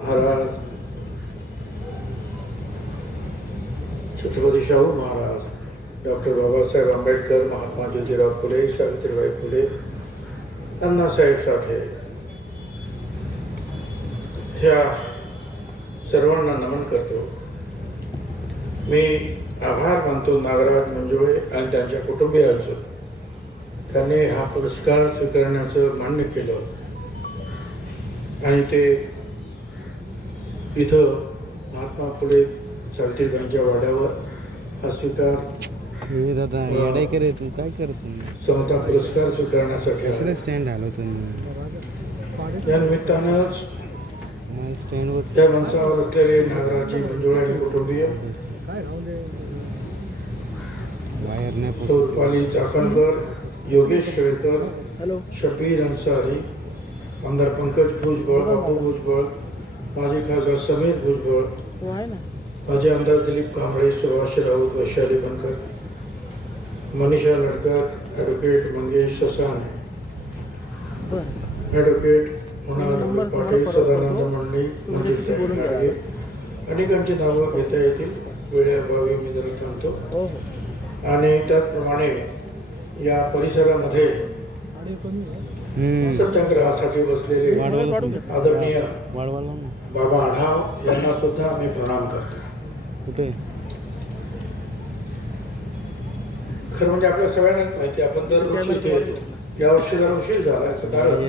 Maharaj Chhatrapati Shahu Maharaj doctor Babasaheb Ambedkar Mahatma Jyotirao Phule Savitribai Phule Annasaheb Sathe. ह्या सर्वांना नमन करतो. मी आभार मानतो नागराज मंजुळे आणि त्यांच्या कुटुंबियांचं. त्यांनी हा पुरस्कार स्वीकारण्याचं मान्य केलं. आणि ते इथं महात्मा फुले सावित्रीबाईंच्या वाड्यावर हा स्वीकार काय करतो समता पुरस्कार स्वीकारण्यासाठी. स्टँड आलो तुम्ही. या निमित्तानं स्टँडवर या मंचावर असलेले नागराजी मंजुळा आणि कुटुंबीय रुपाली चाकणकर योगेश शेळकर शबीर अन्सारी आमदार पंकज भुजबळ बापू भुजबळ माजी खासदार समीर भुजबळ माजी आमदार दिलीप कांबळे सुभाष राऊत वैशाली बनकर मनीषा लडकर ॲडव्होकेट मंगेश ससाने ॲडव्होकेट मृणाल पाटील सदानंद मंडळी मंजिलताई गाडगे अनेकांची नावं घेता येतील. वेळेअभावी मी जरा थांबतो. आणि त्याचप्रमाणे या परिसरामध्ये सत्याग्रहासाठी बसलेले आदरणीय बाबा आढाव यांना सुद्धा मी प्रणाम करतो. कुठे? खरं म्हणजे आपल्या सगळ्यांनाच माहिती आहे, आपण दरवर्षी इथे येतो. यावर्षी जरा उशीर झाला याचं कारण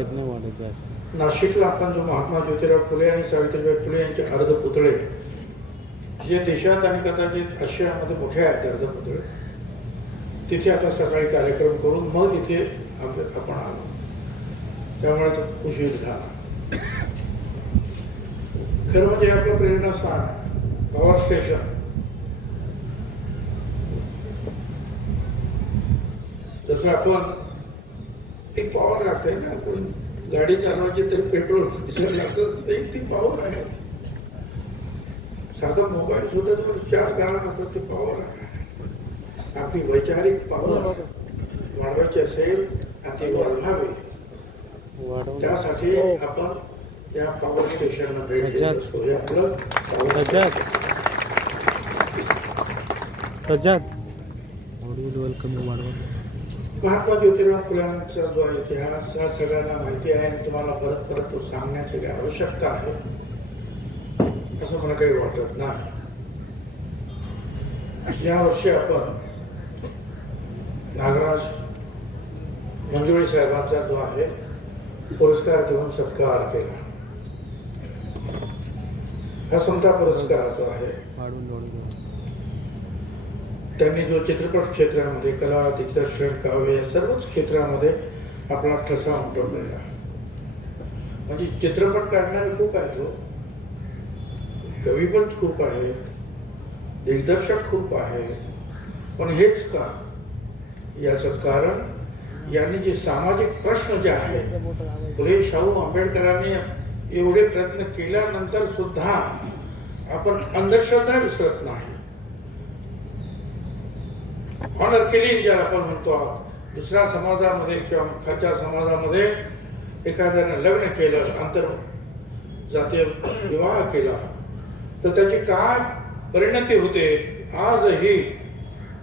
नाशिकला आपण जो महात्मा ज्योतिराव फुले आणि सावित्रीबाई फुले यांचे अर्ध पुतळे जे देशात आणि कदाचित आशियामध्ये मोठे आहेत अर्ध पुतळे तिथे आता सकाळी कार्यक्रम करून मग इथे आप- आपण आलो. त्यामुळे तो उशीर झाला. खरं म्हणजे हे आपलं प्रेरणास्थान आहे. पॉवर स्टेशन जसं आपण एक पॉवर लागते ना आपण गाडी चालवायची तरी पेट्रोल डिझेल लागतं एक ती पॉवर आहे. साधा मोबाईल सुद्धा जर चार्ज करायला लागतं ते पॉवर आहे. आपली वैचारिक पॉवर वाढवायची असेल आणि ती वाढवावी वाढव त्यासाठी आपण या पॉवर स्टेशनला भेट देत सज्जाद. असतो. हे आपलं power Sajjad. Sajjad. Audio welcome वाढवा महात्मा ज्योतिराव फुल्यांचा जो आहे इतिहास हा सगळ्यांना माहिती आहे आणि तुम्हाला परत परत तो सांगण्याची काही आवश्यकता आहे असं मला काही वाटत नाही. या वर्षी आपण नागराज मंजुळे साहेबांचा जो आहे पुरस्कार देऊन सत्कार केला. हा समता पुरस्कार जो आहे. त्यांनी जो चित्रपट क्षेत्रामध्ये कला दिग्दर्शन काव्य या सर्वच क्षेत्रामध्ये आपला ठसा उमटवलेला. म्हणजे चित्रपट काढणारे खूप आहेत हो. कवी पण खूप आहेत. दिग्दर्शक खूप आहेत. पण हेच का? याचं कारण यांनी जे सामाजिक प्रश्न जे आहेत फुले शाहू आंबेडकरांनी एवढे प्रयत्न केल्यानंतर सुद्धा आपण अंधश्रद्धा विसरत नाही. ऑनर केली ज्याला आपण म्हणतो आहोत. दुसऱ्या समाजामध्ये किंवा खालच्या समाजामध्ये एखाद्याने लग्न केलं आंतर जातीय विवाह केला तर त्याची काय परिणती होते आजही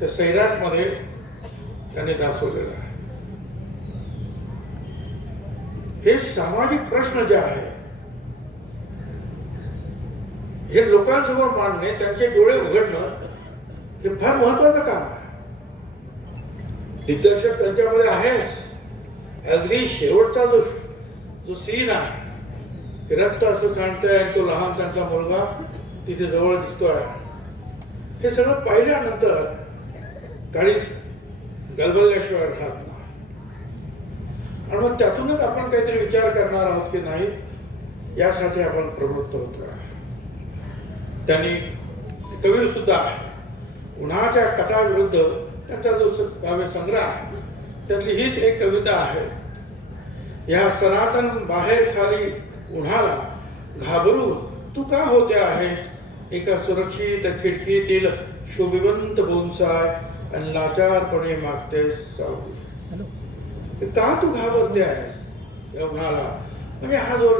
त्या सैराटमध्ये त्यांनी दाखवलेलं आहे. हे सामाजिक प्रश्न जे आहे हे लोकांसमोर मांडणे त्यांचे डोळे उघडणं हे फार महत्वाचं काम आहे. दिग्दर्शक त्यांच्यामध्ये आहेच. अगदी शेवटचा जो जो सीन आहे ते रक्त असं सांगतंय तो लहान त्यांचा मुलगा तिथे जवळ दिसतोय. हे सगळं पाहिल्यानंतर काही गलबलल्याशिवाय राहत नाही. आणि मग त्यातूनच आपण काहीतरी विचार करणार आहोत की नाही यासाठी आपण प्रवृत्त होतो त्यांनी कवी सुद्धा आहे. उन्हाच्या कटाविरुद्ध त्यांचा जो स- काव्य संग्रह आहे त्यातली हीच एक कविता आहे. या सनातन बाहेर खाली उन्हाला घाबरून तू का होते आहेस? एका सुरक्षित खिडकीतील शोभिवंत बोनसाय आणि लाचारपणे मागतेस सावली. का तू घाबरते आहेस? या उन्हाला. म्हणजे हा जो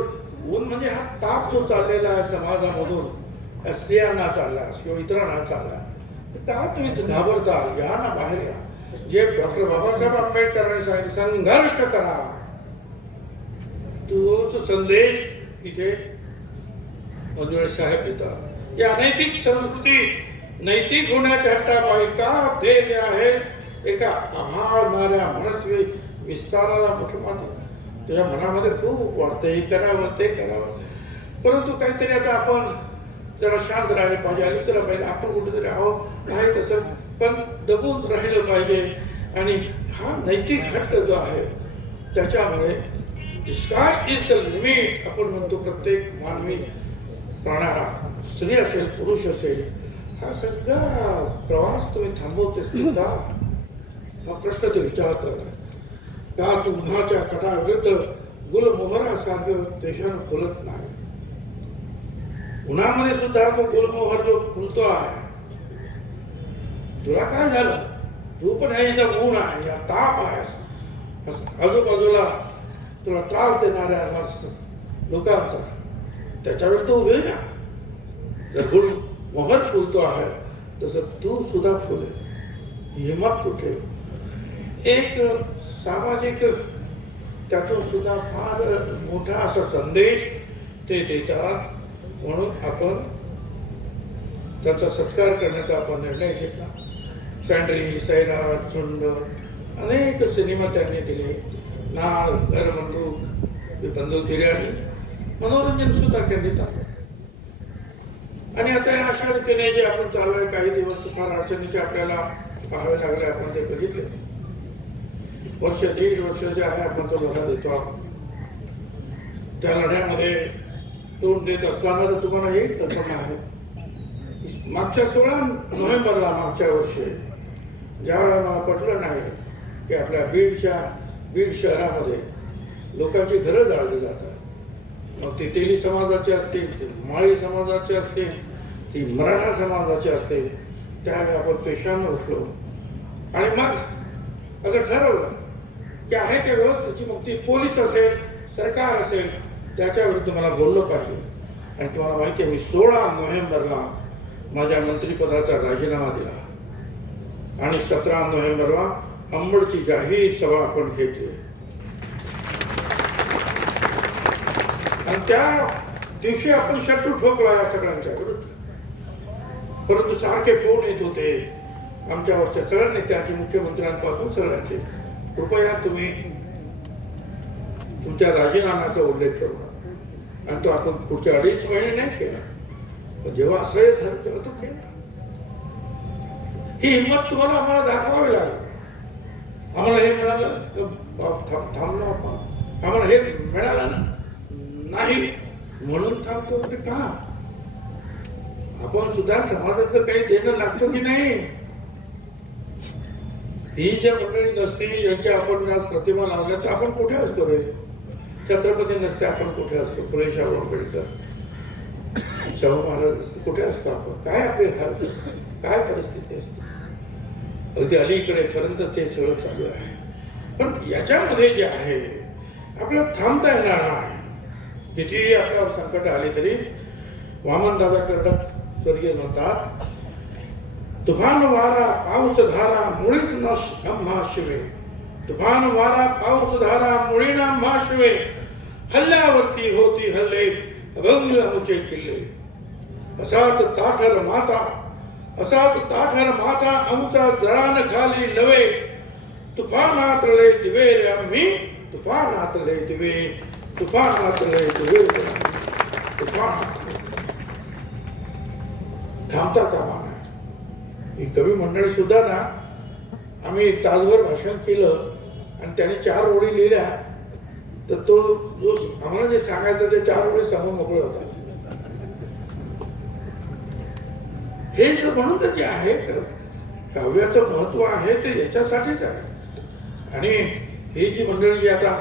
ऊन म्हणजे हा ताप जो चाललेला आहे समाजामधून स्त्रियांना चालला किंवा इतरांना चालला. तर का तुम्ही घाबरता? या ना बाहेर या. जे डॉक्टर बाबासाहेब आंबेडकरांनी सांगितलं संघर्ष करा. तोच संदेश इथे मंजुळे साहेब देतात या अनैतिक संस्कृती नैतिक होण्याच्या हट्टापायी का देत आहेस एका आभाळणाऱ्या मनस्वी विस्ताराला मोठं मात्र तुझ्या मनामध्ये खूप वाटतं हे करावं ते करावं. परंतु काहीतरी आता आपण जरा शांत राहिले पाहिजे. आणि अलिप्त पाहिजे आपण कुठेतरी आहोत आहे तसं पण दबून राहिलं पाहिजे. आणि हा नैतिक हट्ट जो आहे त्याच्यामुळे स्काय इज द लिमिट आपण म्हणतो प्रत्येक मानवी प्राणाला. स्त्री असेल पुरुष असेल हा सगळा प्रवास तुम्ही थांबवतेस का हा प्रश्न ते विचारतात. का तुम्हाच्या उन्हाच्या कटाविरुद्ध गुलमोहरासारखं देशानं बोलत नाही? उन्हामध्ये सुद्धा तो गुलमोहर जो फुलतो आहे तुला काय झालं? तू पण हे ऊन आहे या ताप आहेस आजूबाजूला तुला त्रास देणाऱ्या लोकांचा. त्याच्यावर तू उभे ना? जर गुण मोहर फुलतो आहे तसं तू सुद्धा फुले. हिमत तू ठेव एक सामाजिक त्यातून सुद्धा फार मोठा असा संदेश ते देतात. म्हणून आपण त्यांचा सत्कार करण्याचा आपण निर्णय घेतला. सँड्री सैराट चुंड अनेक सिनेमा त्यांनी दिले. नाळ घर बंदूक दिले आणि मनोरंजन सुद्धा करण्यात आलं आणि आता या अशा रीतीने जे आपण चालू आहे काही दिवस फार अडचणीचे आपल्याला पाहावे लागले आपण ते बघितले. वर्ष दीड वर्ष जे आहे आपण तो लढा देतो. आहोत. त्या लढ्यामध्ये तोंड देत असताना तर तुम्हाला हे कल्पना आहे. मागच्या सोळा नोव्हेंबरला मागच्या वर्षी ज्यावेळेला मला पटलं नाही की आपल्या बीडच्या बीड शहरामध्ये लोकांची घरं जाळली जातात. मग ती तेली समाजाची असतील ते माळी समाजाची असतील ती मराठा समाजाची असतील त्यावेळी आपण पेशानं उठलो. आणि मग असं ठरवलं की आहे त्या व्यवस्थेची मग ती पोलीस असेल सरकार असेल त्याच्या विरुद्ध मला बोललं पाहिजे. आणि तुम्हाला माहिती आहे मी सोळा नोव्हेंबरला माझ्या मंत्रिपदाचा राजीनामा दिला. आणि सतरा नोव्हेंबरला अंबडची जाहीर सभा आपण घेतली. आणि त्या दिवशी आपण शत्रू ठोकला या सगळ्यांच्या विरुद्ध. परंतु सारखे फोन येत होते. आमच्यावरच्या सगळ्या नेत्यांचे मुख्यमंत्र्यांपासून सगळ्यांचे कृपया तुम्ही तुमच्या राजीनाम्याचा उल्लेख करू आणि तो आपण पुढचे अडीच महिने नाही केला. जेव्हा असह्य झालं तेव्हा तो केला. ही हिंमत तुम्हाला आम्हाला दाखवावी लागेल. आम्हाला हे मिळालं थांबलो आपण. आम्हाला हे मिळालं ना नाही म्हणून थांबतो म्हणजे का? आपण सुद्धा समाजाचं काही देणं लागतं की नाही? ही ज्या मंडळी नसती यांच्या आपण प्रतिमा लावल्या तर आपण कुठे असतो रे? छत्रपती नसते आपण कुठे असतो? फुले शाहू आंबेडकर. शाहू महाराज असते कुठे असतो आपण? काय आपली हाल काय परिस्थिती असते? अगदी अलीकडे पर्यंत ते सगळं चालू आहे. पण याच्यामध्ये जे आहे आपल्याला थांबता येणार नाही. कितीही आपल्यावर संकट आले तरी वामन दादा कर्डक स्वर्गीय म्हणतात तुफान वारा पाऊस धारा मुळीच न आम्हा शिवे तुफान वारा पाऊस धारा मुळीना माशवे. हल्ल्यावरती होती हल्ले अभंग मुचे किल्ले. असाच ताठर माता असाच ताठर माता आमचा जरान खाली लवे. तुफानात रळे दिवे रे आम्ही तुफानात रळे दिवे तुफानात रळे दिवे. तुफान थांबता कामा ही कवी मंडळ सुद्धा ना आम्ही तासभर भाषण केलं आणि त्याने चार ओळी लिहिल्या तर तो जो आम्हाला जे सांगायचं ते चार ओळी सांगून मोकळे होते हे जे म्हणून तर जे आहे काव्याचं महत्त्व आहे ते याच्यासाठीच आहे. आणि हे जी मंडळी जी आता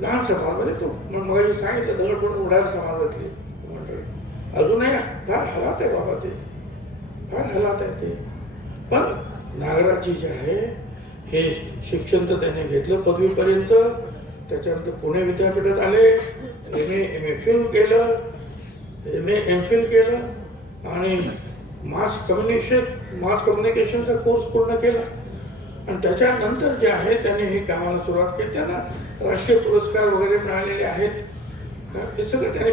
लहान समाज म्हणजे तो मग सांगितलं दगड पडून उडार समाजातली मंडळी. अजूनही फार हलात आहे बाबा ते. फार हलात आहे ते. पण नागराची जे आहे हे शिक्षण तर त्यांनी घेतलं पदवीपर्यंत. त्याच्यानंतर पुणे विद्यापीठात आले. M A M A phil केलं. एम ए एम फिल केलं. आणि मास कम्युनिकेशन मास कम्युनिकेशनचा कोर्स पूर्ण केला. आणि त्याच्यानंतर जे आहे त्यांनी हे कामाला सुरुवात केली. त्यांना राष्ट्रीय पुरस्कार वगैरे मिळालेले आहेत. हे सगळं त्याने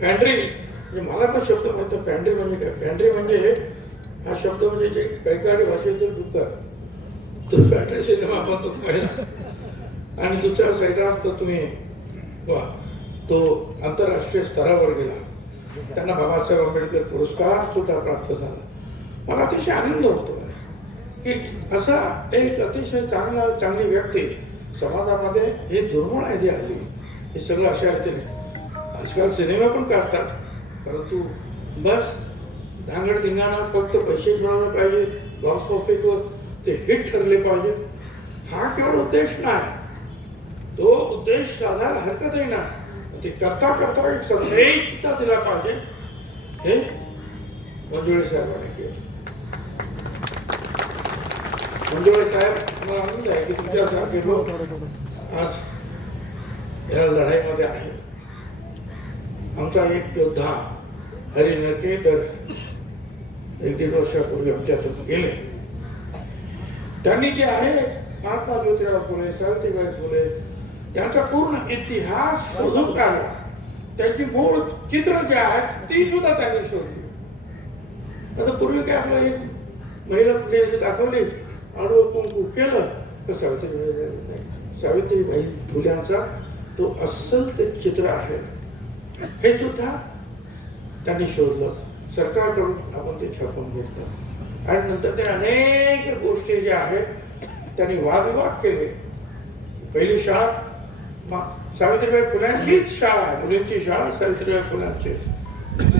पॅन्ड्री म्हणजे मला पण शब्द माहिती पॅन्ड्री म्हणजे काय? पॅन्ड्री म्हणजे हा शब्द म्हणजे जे कैकाडी भाषेचे डुक्कर तो सिनेमा आपण तो पाहिला. आणि दुसरा साईडला तर तुम्ही वा तो आंतरराष्ट्रीय स्तरावर गेला. त्यांना बाबासाहेब आंबेडकर पुरस्कार सुद्धा प्राप्त झाला. मला अतिशय आनंद होतो की असा एक अतिशय चांगला चांगली व्यक्ती समाजामध्ये हे दुर्मळ आहे आली हे सगळं अशा रीतीने. आजकाल सिनेमा पण काढतात. परंतु बस धांगड धिंगाणा फक्त पैसे मिळवले पाहिजे बॉक्स ऑफिसवर ते हिट ठरले पाहिजे. हा केवळ उद्देश नाही. तो उद्देश साधायला हरकतही नाही ते करता करता एक संदेश सुद्धा दिला पाहिजे. हे मंजुळे साहेबांनी केलं. मंजुळे साहेब मला आनंद आहे की तुमच्यासारखे लोक आज या लढाईमध्ये आहे आमचा एक योद्धा हरिनके नरके तर एक दीड वर्षापूर्वी आमच्यातून गेले. त्यांनी जे आहे महात्मा ज्योतिराव फुले सावित्रीबाई फुले त्यांचा पूर्ण इतिहास शोधून काढला. त्यांची मूळ चित्र जे आहेत ती सुद्धा त्यांनी शोधली. आता पूर्वी काय आपलं एक महिला दाखवली अणु कुंकू केलं तर सावित्रीबाई सावित्रीबाई फुल्यांचा तो अस्सल ते चित्र आहे. हे सुद्धा त्यांनी शोधलं. सरकारकडून आपण ते छापून घेतलं. आणि नंतर ते अनेक गोष्टी ज्या आहेत त्यांनी वादविवाद केले. पहिली शाळा सावित्रीबाई फुल्यांचीच शाळा आहे. मुलींची शाळा सावित्रीबाई फुलांचीच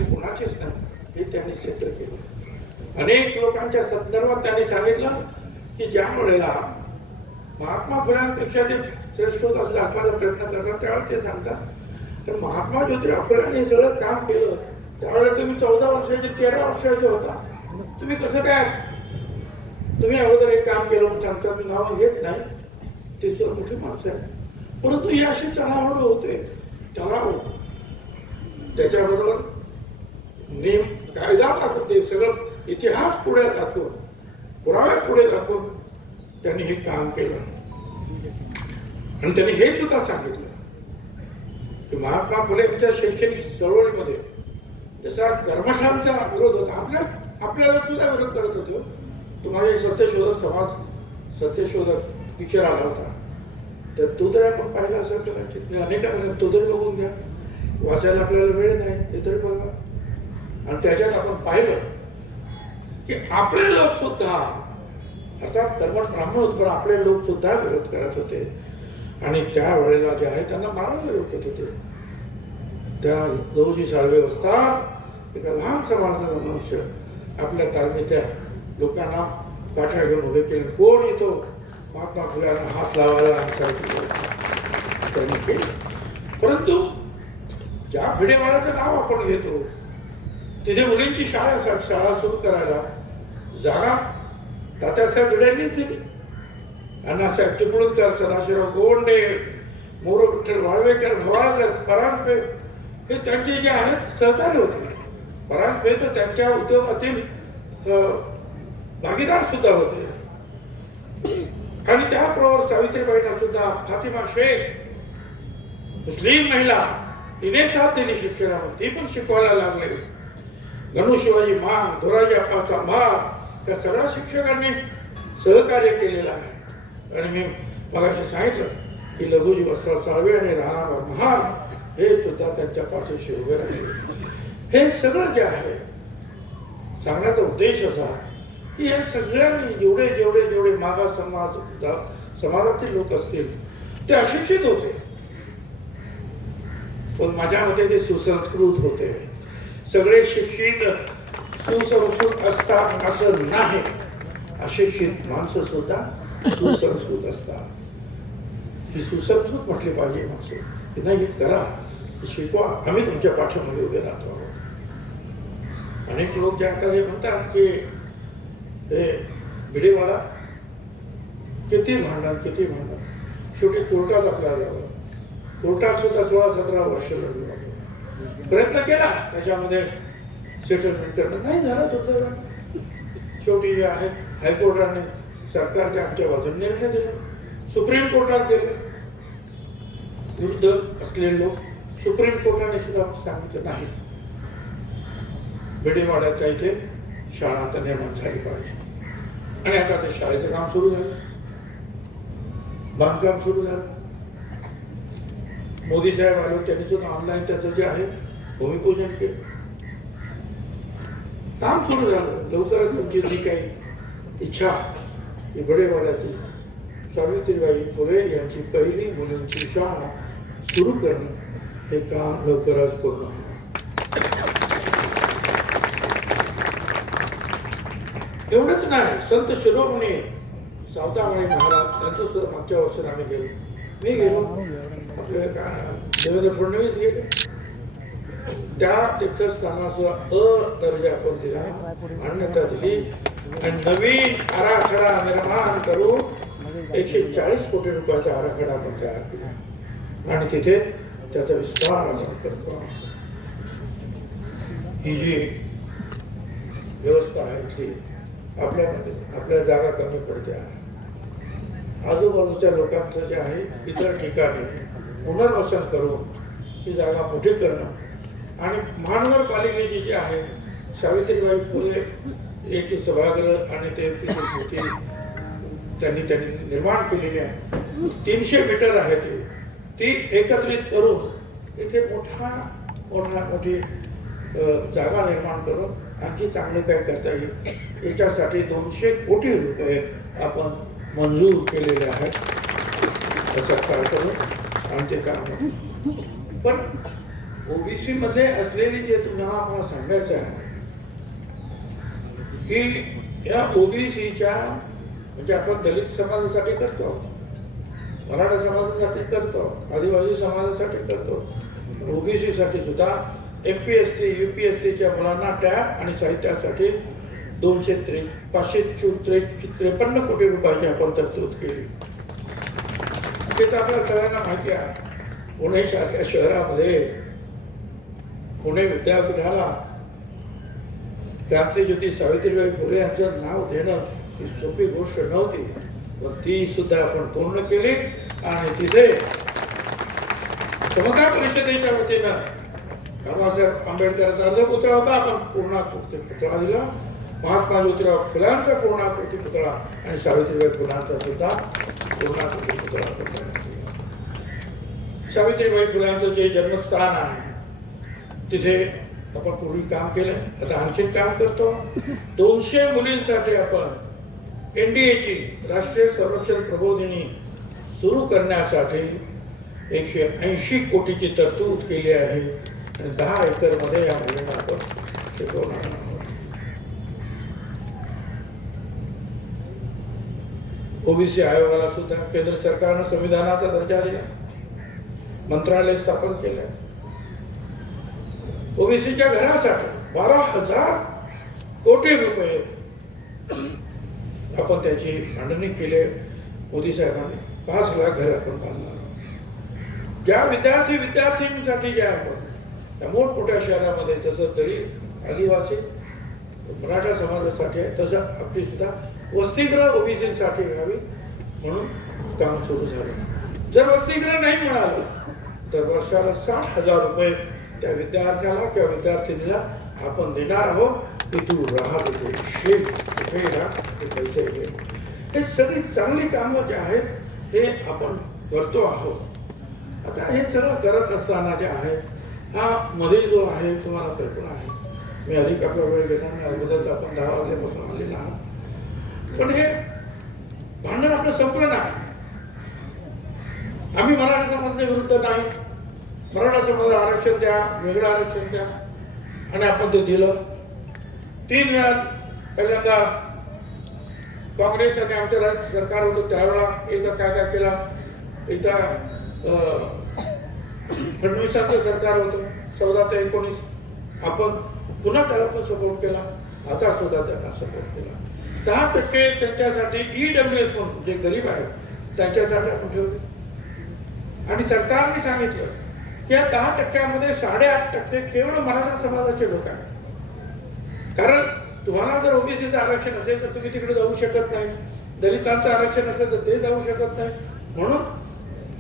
कुणाचीच नाही. हे त्यांनी सिद्ध केलं. अनेक लोकांच्या संदर्भात त्यांनी सांगितलं की ज्या वेळेला महात्मा फुल्यांपेक्षा जे श्रेष्ठ होत असं दाखवायचा प्रयत्न करतात त्यावेळेला ते सांगतात तर महात्मा ज्योतिराव फुलांनी हे सगळं काम केलं. त्यावेळेला तुम्ही चौदा वर्षाचे तेरा वर्षाचे होता. तुम्ही कसं काय तुम्ही अगोदर एक काम केलं म्हणून सांगता मी नावं घेत नाही. ते तर मोठी माणसं आहे परंतु हे अशी चढावड होते. चढाव त्याच्याबरोबर नेम कायदा दाखवते ते सगळं इतिहास पुढे दाखवून पुरावे पुढे दाखवून त्यांनी हे काम केलं. आणि त्यांनी हे सुद्धा सांगितलं. की महात्मा फुले यांच्या शैक्षणिक चळवळीमध्ये जसा कर्मठांचा विरोध होता. आपल्या आपल्याला सुद्धा विरोध करत होतो. तुम्हाला एक सत्यशोधक समाज सत्यशोधक पिक्चर आला होता. तर तो तरी आपण पाहिला असेल कदाचित. मी अनेकांना तो तरी बघून घ्या. वाचायला आपल्याला वेळ नाही ते तरी बघा. आणि त्याच्यात आपण पाहिलं की आपले लोक सुद्धा अर्थात कर्मठ ब्राह्मण होत पण आपले लोक सुद्धा विरोध करत होते. आणि त्या वेळेला जे आहे त्यांना मारायला रोखत होते. त्या लवजी साळवे असतात एका लहान समाजाचा मनुष्य. आपल्या तालमीच्या लोकांना काठ्या घेऊन उभे केले. कोण येतो? महात्मा फुल्यांना हात लावायला आणि त्यांनी केलं. परंतु ज्या भिडेवाड्याचं नाव आपण घेतो तिथे मुलींची शाळा शाळा सुरू करायला जागा तात्यासाहेब भिडेंनीच दिली. अण्णासाहेब चिपळूणकर सदाशिवराव गोवंडे मोरो विठ्ठल वाळवेकर भवाळकर परांपे हे त्यांचे जे आहेत सहकारी होते. परांजपे तर त्यांच्या उद्योगातील भागीदार सुद्धा होते. आणि त्याबरोबर सावित्रीबाईंना सुद्धा फातिमा शेख मुस्लिम महिला तिने साथ दिली शिक्षणावर ती पण शिकवायला लागले. गणू शिवाजी मान धोराजी अप्पा चांभार या सगळ्या शिक्षकांनी सहकार्य केलेलं आहे. आणि मी मगाशी सांगितलं की लघुजी वस्त्र साळवे आणि राणा महाल हे सुद्धा त्यांच्या पाठीशी उभे राहिले. हे सगळं जे आहे सांगण्याचा उद्देश असा की हे सगळ्यांनी जेवढे जेवढे जेवढे मागास समाज समाजातील लोक असतील ते अशिक्षित होते. पण माझ्या मते ते सुसंस्कृत होते. सगळे शिक्षित सुसंस्कृत असतात असं नाही. अशिक्षित माणसं सुद्धा सुसंस्कृत असतात. ही सुसंस्कृत म्हटली पाहिजे माणसं. की नाही हे करा शिकवा. आम्ही तुमच्या पाठीमध्ये उभे राहतो. आहोत अनेक लोक जे आता हे म्हणतात की हे भिडेवाडा किती भांडण किती भांडण शेवटी कोर्टात आपल्याला जावं कोर्टात सुद्धा सोळा सतरा वर्ष लढलो प्रयत्न केला त्याच्यामध्ये सेटलमेंट करणं. नाही झालं तुमचं शेवटी जे आहे हायकोर्टाने सरकारच्या आमच्या बाजूने निर्णय दिला. सुप्रीम कोर्टात गेले. विरुद्ध असलेले लोक सुप्रीम कोर्टाने सुद्धा सांगितलं नाही. बेडेवाड्याच्या इथे शाळा आता निर्माण झाली पाहिजे. आणि आता ते शाळेचं काम सुरू झालं. बांधकाम सुरू झालं. मोदी साहेब आले त्यांनी सुद्धा ऑनलाईन त्याचं जे आहे भूमिपूजन केलं. काम सुरू झालं. लवकरच तुमची जी काही इच्छा ही बडेवाड्याची सावित्रीबाई फुले यांची पहिली मुलींची शाळा सुरू करणं हे काम लवकरच पूर्ण होणार एवढंच नाही. संत शिरोमणी सावतामाई महाराज त्यांचं सुद्धा मागच्या वर्षात आम्ही गेलो. मी गेलो. आपले काय देवेंद्र फडणवीस गेले. त्या तीर्थस्थानाचा सुद्धा अ दर्जा आपण दिला. मान्यता दिली. आणि नवीन आराखडा निर्माण करून एकशे चाळीस कोटी रुपयाचा आराखडा आपण तयार केला. आणि तिथे त्याचा विस्तार आपण करतो. ही जी व्यवस्था आहे इथली आपल्यामध्ये आपल्या जागा कमी पडत्या आजूबाजूच्या लोकांचं जे आहे इतर ठिकाणी पुनर्वसन करून ही जागा मोठी करणं आणि महानगरपालिकेची जी आहे सावित्रीबाई फुले एक सभागृह आणि ते तिथे मोठी त्यांनी त्यांनी निर्माण केलेली आहे. तीनशे मीटर आहे ती. ती एकत्रित करून इथे मोठा मोठा मोठी जागा निर्माण करून आणखी चांगलं काय करता येईल. याच्यासाठी दोनशे कोटी रुपये आपण मंजूर केलेले आहेत. त्याचा काय आणि ते काम पण ओबीसीमध्ये असलेली जे तुम्हाला मला सांगायचं आहे की या ओबीसीच्या म्हणजे आपण दलित समाजासाठी करतो मराठा समाजासाठी करतो आदिवासी समाजासाठी करतो ओबीसीसाठी सुद्धा M P S C U P S सीच्या मुलांना टॅब आणि साहित्यासाठी दोनशे त्रे पाचशे चौ- त्रे त्रेपन्न कोटी रुपयाची आपण तरतूद केली. ते तर आपल्या सगळ्यांना माहिती आहे पुणे सारख्या शहरामध्ये पुणे विद्यापीठाला क्रांतीज्योती सावित्रीबाई फुले यांचं नाव देणं ही सोपी गोष्ट नव्हती पण ती सुद्धा आपण पूर्ण केली आणि तिथे समता परिषदेच्या वतीनं बाबासाहेब आंबेडकरांचा अर्ध पुतळा होता आपण पूर्ण पुतळा दिला. महात्मा ज्योतिराव फुलांचा पूर्णाकृती पुतळा आणि सावित्रीबाई फुलांचा सुद्धा पूर्णाकृती पुतळा सावित्रीबाई फुलांचं जे जन्मस्थान आहे तिथे आपण पूर्वी काम केलं आता आणखीन काम करतो. दोनशे मुलींसाठी आपण एन डी एची राष्ट्रीय संरक्षण प्रबोधिनी सुरू करण्यासाठी एकशे ऐंशी कोटीची तरतूद केली आहे. आणि दहा एकरमध्ये या मुलींना आपण शिकवणार आहोत ओबीसी आयोगाला सुद्धा केंद्र सरकारनं संविधानाचा दर्जा दिला. मंत्रालय स्थापन केलंय ओबीसीच्या घरासाठी बारा हजार कोटी रुपये आपण त्याची मांडणी केली. मोदी साहेबांनी पाच लाख घर आपण बांधणार आहोत. ज्या विद्यार्थी विद्यार्थ्यांसाठी जे आपण त्या मोठमोठ्या शहरामध्ये जसं तरी आदिवासी मराठा समाजासाठी आहे तसं आपली सुद्धा वसतिगृह ओबीसीसाठी घ्यावी म्हणून काम सुरू झालं. जर वसतिगृह नाही मिळालं तर वर्षाला साठ हजार रुपये त्या विद्यार्थ्याला किंवा विद्यार्थिनीला आपण देणार आहोत. की तू राहा तिथे शेत कुठे राहा ते पैसे घे. हे सगळी चांगली कामं जे आहेत हे आपण करतो आहोत. आता हे सगळं करत असताना जे आहे हा मध्ये जो आहे तुम्हाला कल्पना आहे. मी अधिक आपला वेळ घेणार नाही. अगोदरच आपण दहा वाजल्यापासून आलेला आहात. पण हे भांडण आपलं संपलं नाही. आम्ही मराठा समाजाच्या विरुद्ध नाही. मराठा समाजाला आरक्षण द्या वेगळं आरक्षण द्या. आणि आपण ते दिलं. तीन वेळा पहिल्यांदा काँग्रेस आणि आमचं राज्य सरकार होतं त्यावेळा एकदा काय काय केला. एकदा अं, फडणवीसांचं सरकार होतं चौदा ते एकोणीस. आपण पुन्हा त्याला पण सपोर्ट केला. आता सुद्धा त्यांना सपोर्ट केला. दहा टक्के त्यांच्यासाठी ई डब्ल्यू एस म्हणून जे गरीब आहेत त्यांच्यासाठी आपण ठेवले. आणि सरकारने सांगितलं की या दहा टक्क्यामध्ये साडेआठ टक्के केवळ मराठा समाजाचे लोक आहेत. कारण तुम्हाला जर ओबीसीचं आरक्षण असेल तर तुम्ही तिकडे जाऊ शकत नाही. दलितांचं आरक्षण असेल तर ते जाऊ शकत नाही. म्हणून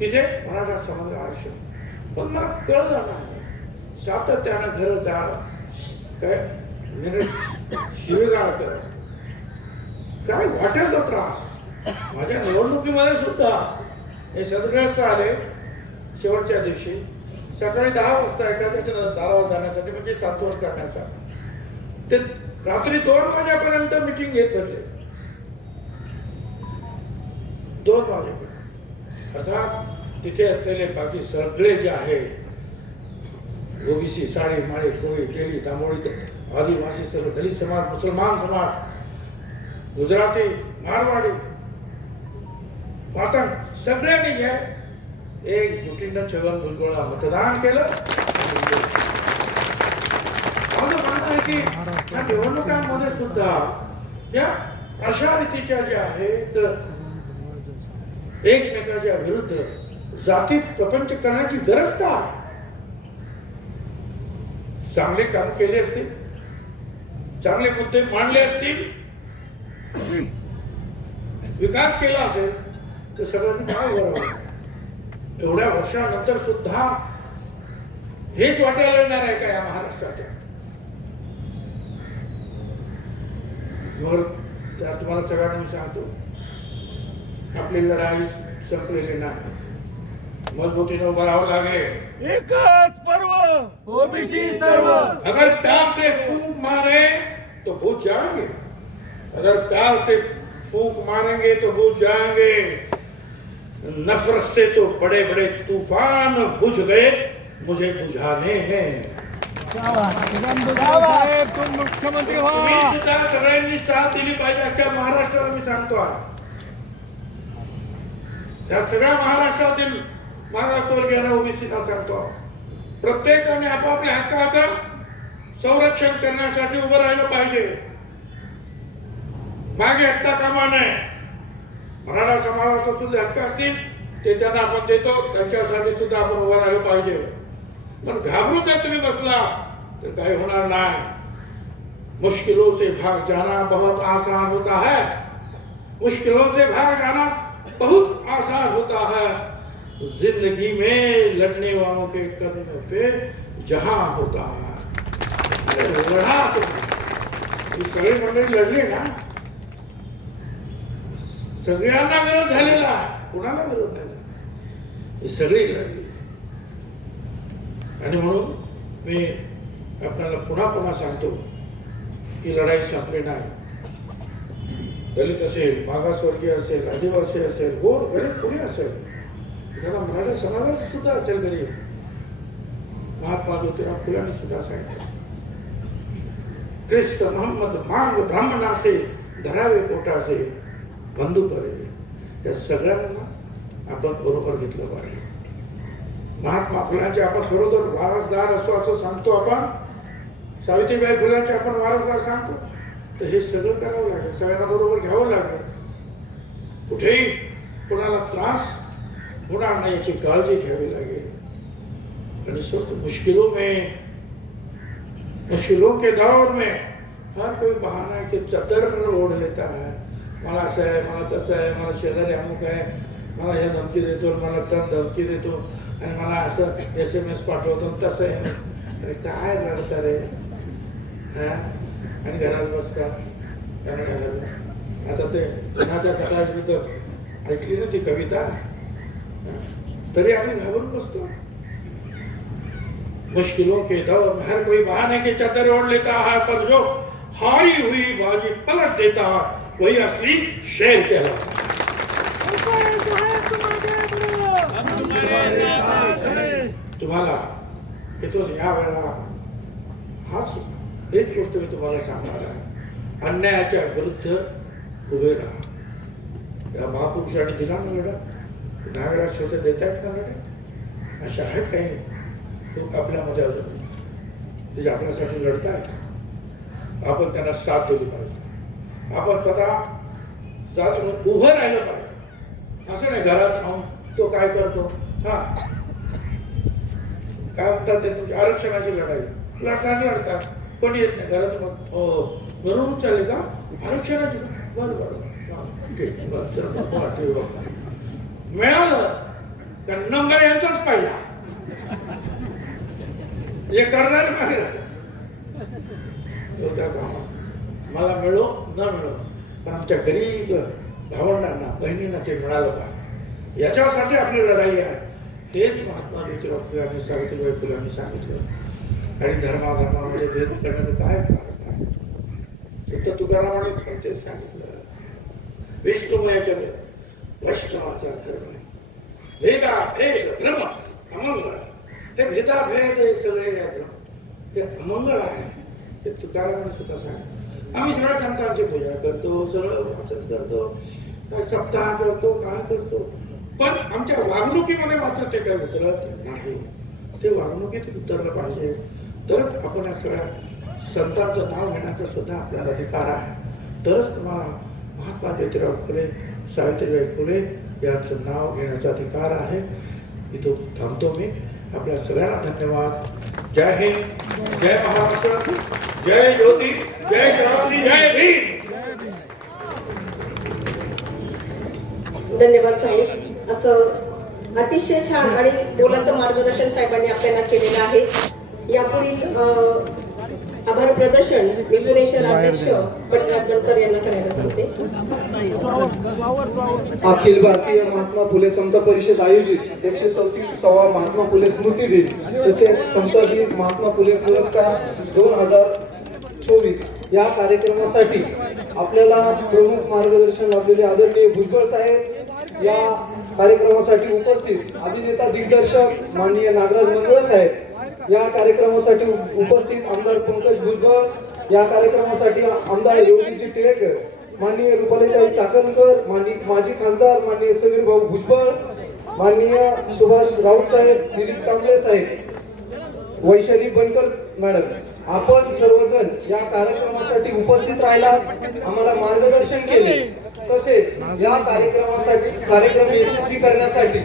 तिथे मराठा समाज आरक्षण. पण मला कळलं नाही. सातत्यानं घर जाळ काय म्हणजे शिवेगाळ कर. काय वाटेल तो त्रास? माझ्या निवडणुकीमध्ये सुद्धा हे सदग्रस्त आले शेवटच्या दिवशी. सकाळी दहा वाजता एखाद्याच्या दारावर जाण्यासाठी म्हणजे सांत्वन करण्याचा ते रात्री दोन वाजेपर्यंत मिटिंग घेत बसले दोन वाजेपर्यंत. अर्थात तिथे असलेले बाकी सगळे जे आहे ओबीसी साडी माळी कोळी केली तांबोळी आदिवासी सर्व दलित समाज मुसलमान समाज गुजराती मारवाडी माता सगळ्यांनी घ्या एकजुटीनं छगन भुजबळला मतदान केलं. माझं म्हणणं आहे की या निवडणुकांमध्ये सुद्धा या अशा रीतीच्या ज्या आहेत एकमेकाच्या विरुद्ध जाती प्रपंच करण्याची गरज का चांगले काम केले असतील चांगले मुद्दे मांडले असतील विकास केला असेल तर सगळ्यांनी काय बरोबर एवढ्या वर्षानंतर सुद्धा हेच वाटायला येणार आहे का या महाराष्ट्रात वर त्या तुम्हाला सगळ्यांना मी सांगतो आपली लढाई संपलेली नाही. मजबूतीने उभं राहावं लागेल. एकच पर्व! ओबीसी सर्व! अगर प्यार से फूक मारे तो भूत जाएंगे अगर प्यार से फूक मारेंगे तो भूत जाएंगे। नफरत से तो बड़े बड़े तूफान बुझ गए मुझे बुझाने में। साहेब तुम मुख्यमंत्री तुम्ही व्हा सुद्धा सगळ्यांनी साथ दिली पाहिजे अख्ख्या महाराष्ट्राला मी सांगतो आहे. या सगळ्या महाराष्ट्रातील मागासवर्गीयांना ओबीसीना सांगतो प्रत्येकाने आपापल्या हक्काचं संरक्षण करण्यासाठी उभं राहिलं पाहिजे। मागे हट्टा कामा नये मराठा समाजाचा सुद्धा हक्क असतील, ते त्यांना आपण देतो, त्यांच्यासाठी सुद्धा आपण उभं राहिलं पाहिजे. पण घाबरून जर तुम्ही बसला, तर काही होणार नाही. मुश्किलों से भाग जाना बहुत आसान होता है। मुश्किलों से भाग जाना बहुत आसान होता है। ज़िंदगी में लड़ने वालों के कदम पे जहाँ होता है। तुम्ही ही सगळी मंडळी लढली ना। सगळ्यांना विरोध झालेला कुणाला विरोध झाला? ही सगळी लढली आणि म्हणून मी आपल्याला पुन्हा पुन्हा सांगतो ही लढाई संपली नाही. दलित असेल मागासवर्गीय असेल आदिवासी असेल गोर गरीब कुणी असेल त्याला मराठा समाजात सुद्धा असेल गरीब महात्मा ज्योतिराव फुलांनी सुद्धा सांगितलं. ख्रिस्त मोहम्मद मांग ब्राह्मण असे धरावे पोटा असेल करे या सगळ्यांना आपण बरोबर घेतलं पाहिजे. महात्मा फुलांचे आपण खरोखर वारसदार असो असं सांगतो आपण. सावित्रीबाई फुलांचे आपण वारसदार सांगतो. तर हे सगळं करावं लागेल सगळ्यांना बरोबर घ्यावं लागेल. कुठेही कोणाला त्रास होणार नाही याची काळजी घ्यावी लागेल. आणि स्वत मुश्किलों में मुश्किलों के दौर में हर कोई बहाना के चतर ओढ लेता है. मला असं आहे मला तसं आहे मला शेजारी अमुक आहे मला ह्या धमकी देतो मला तर धमकी देतो आणि मला असं एस एम एस पाठवतो तसं आहे. अरे काय रडता रे? आणि घरात बसता आता ते कुणाच्या घरात मी तर ऐकली ना ती कविता. तरी आम्ही घाबरून बसतो. मुश्किलों के दौर में हर कोई बहाने के चादर ओढ़ लेता है पर जो हारी हुई बाजी पलट देता है वही असली शेर केला हो? तुम्हाला येतो या वेळेला हाच एक गोष्ट मी तुम्हाला सांगणार आहे. अन्यायाच्या विरुद्ध उभे राहा. या महापुरुषांनी दिला ना लढा नागराज स्वतः देत आहेत ना लढा अशा आहेत काही लोक आपल्यामध्ये अजून ते जे आपल्यासाठी आहेत आपण त्यांना साथ दिली पाहिजे. आपण स्वतः साथ उभं राहिलं पाहिजे. असं नाही घरात राहून तो काय करतो? हा. काय म्हणतात ते तुमची? आरक्षणाची लढाई. लढणार लढता पण येत नाही. घरात मग हो. बरोबर चालेल का? आरक्षणाची बरं बरं. बरं. ठीक बरं, मिळालं. कारण नंबर यांचाच पाहिजे हे करणार मागे होत्या मला मिळो न मिळो. पण आमच्या गरीब भावंडांना बहिणींना ते मिळालं पाहिजे. याच्यासाठी आपली लढाई आहे. हेच महात्मा ज्योतिराव फुलांनी सावित्रीबाई फुलांनी सांगितलं. आणि धर्माधर्मामध्ये भेद करण्याचं काय कारण? आहे संत तुकारामाने पण तेच सांगितलं. विष्णुमयाच्या वेळ वैष्णवाचा धर्म आहे. भेदा भेद भ्रम अमंगळ. हे भेदा भेद हे सगळे हे अमंगळ आहे. हे तुकारामाने सुद्धा सांगितलं. आम्ही सगळ्या संतांची पूजा करतो सरळ वाचन करतो. सप्ताह करतो काय करतो. पण आमच्या वागणुकीमध्ये मात्र ते काय उतरत नाही. ते वागणुकीत उतरलं पाहिजे. तरच आपण या सगळ्या संतांचं नाव घेण्याचा सुद्धा आपल्याला अधिकार आहे. तरच तुम्हाला महात्मा ज्योतिराव फुले सावित्रीबाई फुले यांचं नाव घेण्याचा अधिकार आहे. इथून थांबतो मी. आपल्या सगळ्यांना धन्यवाद. जय हिंद. जय महाराष्ट्र. जय ज्योती जय क्रांती जय भीम. धन्यवाद साहेब. असं अतिशय छान आणि बोलाचं मार्गदर्शन साहेबांनी आपल्याला केलेलं आहे. यापुढील आभार प्रदर्शन मी पुणे शहराध्यक्ष पंडित बनकर यांना करायला सांगते. अखिल भारतीय महात्मा फुले संत परिषद आयोजित एकशे सव्वा महात्मा फुले स्मृती दिन तसेच संत दिन महात्मा फुले पुरस्कार दोन हजार चोवीस या कार्यक्रमासाठी आपल्याला प्रमुख मार्गदर्शन लाभलेले आदरणीय भुजबळ साहेब या कार्यक्रमासाठी उपस्थित अभिनेता दिग्दर्शक माननीय नागराज मंजुळे साहेब या कार्यक्रमासाठी उपस्थित आमदार पंकज भुजबळ या कार्यक्रमासाठी आमदार योगीजी टिळेकर माननीय रुपालीताई चाकणकर माननीय माजी खासदार माननीय समीर भाऊ भुजबळ माननीय सुभाष राऊत साहेब दिलीप कांबळे साहेब वैशाली बनकर मॅडम. आपण सर्वजण या कार्यक्रमासाठी उपस्थित राहिला आम्हाला मार्गदर्शन केले. तसेच या कार्यक्रमासाठी कार्यक्रम यशस्वी करण्यासाठी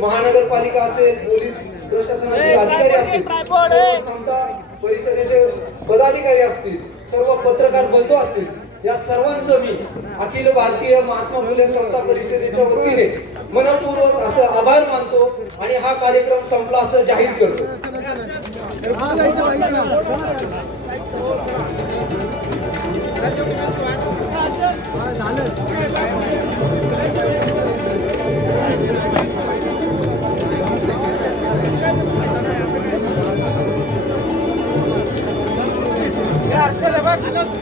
महानगरपालिका असेल पोलीस प्रशासनातील अधिकारी असतील सर्व समता परिषदेचे पदाधिकारी असतील सर्व पत्रकार बंधू असतील या सर्वांचं मी अखिल भारतीय महात्मा फुले संस्था परिषदेच्या वतीने मनपूर्वक असं आभार मानतो आणि हा कार्यक्रम संपला असं जाहीर करतो. हे हर्षद आहे बघ.